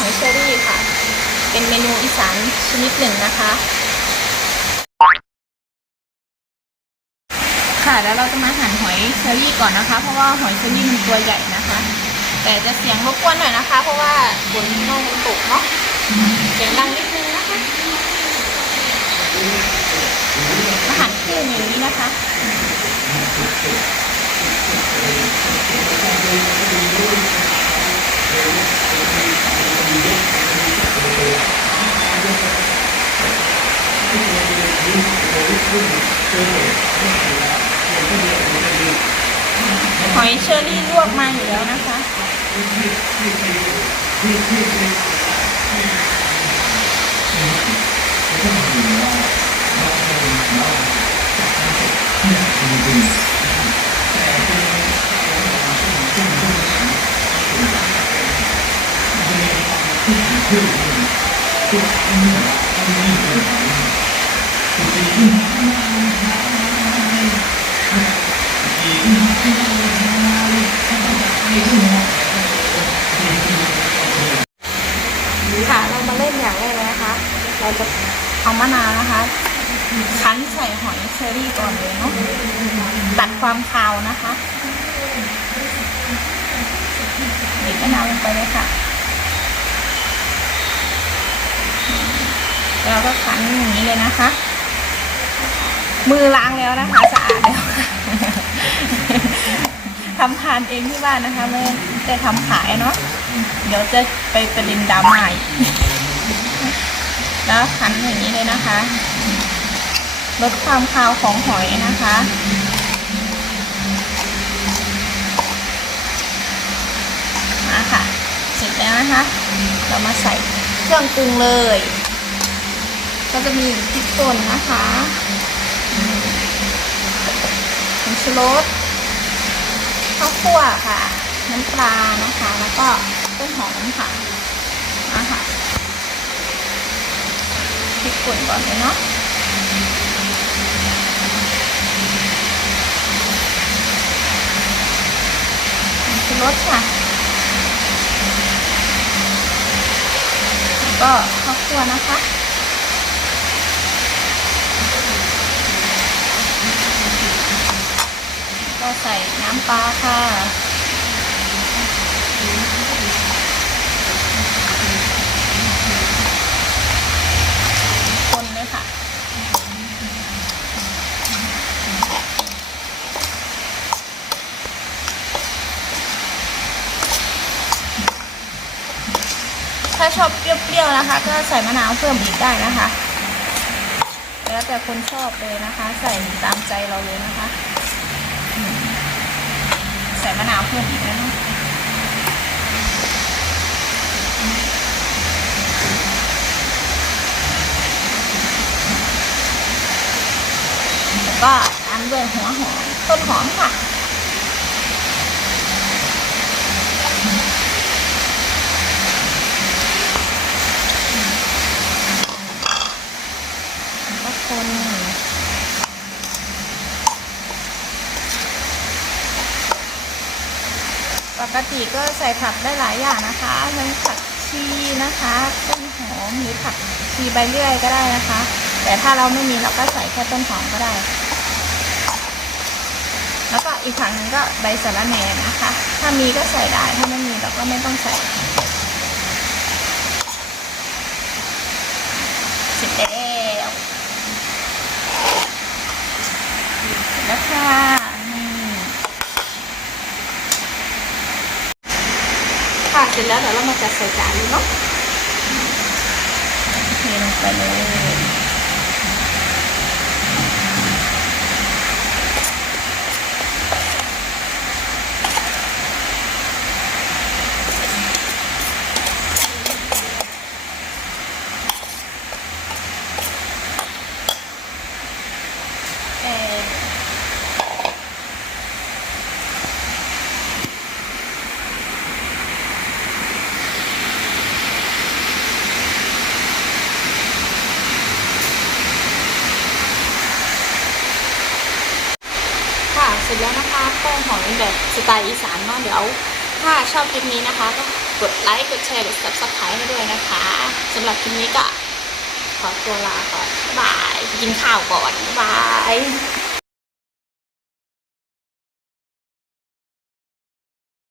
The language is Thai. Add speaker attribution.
Speaker 1: หอยเชอรี่ค่ะ เป็นเมนูอีสานชนิดหนึ่งนะคะ ค่ะแล้วเราจะมาหั่นหอยเชอรี่ก่อนนะคะ เพราะว่าหอยเชอรี่มันตัวใหญ่นะคะ แต่จะเสียงรบกวนหน่อยนะคะ เพราะว่าฝนข้างนอกมันตกเนาะเสียงดังนิดนึงนะคะมาหั่นคู่อนี้นะคะ หอยเชอรี่ลวกมาอยู่แล้วนะคะ ค่ะ เรามาเล่นอย่างแรกเลยนะคะ เราจะเอามะนาวนะคะ คั้นใส่หอยเชอรี่ก่อนเลยเนาะ ตัดความคาวนะคะบีบมะนาวลงไปเลยค่ะ แล้วก็คั้นอย่างนี้เลยนะคะ มือล้างแล้วนะคะสะอาดแล้วค่ะทำทานเองที่บ้านนะคะไม่ได้ทำขายเนาะเดี๋ยวจะไปประเด็นดราม่แล้วคั้นอย่างนี้เลยนะคะลดความคาวของหอยนะคะมาค่ะ เสร็จแล้วนะคะ เรามาใส่เครื่องปรุงเลย ก็จะมีพริกป่นนะคะ ชูรสข้าวคั่วค่ะ น้ำปลานะคะ แล้วก็ต้นหอมค่ะนะคะพริกป่นก่อนเลยเนาะชูรสค่ะ แล้วก็ข้าวคั่วนะคะ ก็ใส่น้ำปลาค่ะ คนเลยค่ะ ถ้าชอบเปรี้ยวๆนะคะ ก็ใส่มะนาวเพิ่มอีกได้นะคะ แล้วแต่คนชอบเลยนะคะ ใส่ตามใจเราเลยนะคะ ใส่มะนาวเพิ่มอีกนะเนาะแล้วก็ตามด้วยหัวหอมต้นหอมค่ะ ก็คนป กติก็ใส่ผักได้หลายอย่างนะคะทั้งผักชีนะคะต้นหอมหรือผักชีใบเลื่อยก็ได้นะคะ แต่ถ้าเราไม่มีเราก็ใส่แค่ต้นหอมก็ได้ แล้วก็อีกผักหนึ่งก็ใบสะระแหน่นะคะ ถ้ามีก็ใส่ได้ถ้าไม่มีเราก็ไม่ต้องใส่เสร็จแล้วเสร็จแล้วค่ะนี่ค่ะ เสร็จแล้วเดี๋ยวเรามาจัดใส่จานเลยเนาะเทลงไปเลยเอ่อค่ะเสร็จแล้วนะคะแป้งหอยแบบสไตล์อีสานมากเดี๋ยวถ้าชอบคลิปนี้นะคะ ก็กดไลค์กดแชร์กด subscribe ให้ด้วยนะคะสำหรับคลิปนี้ก็ขอตัวลาก่อนบาย กินข้าวก่อนบ๊ายบาย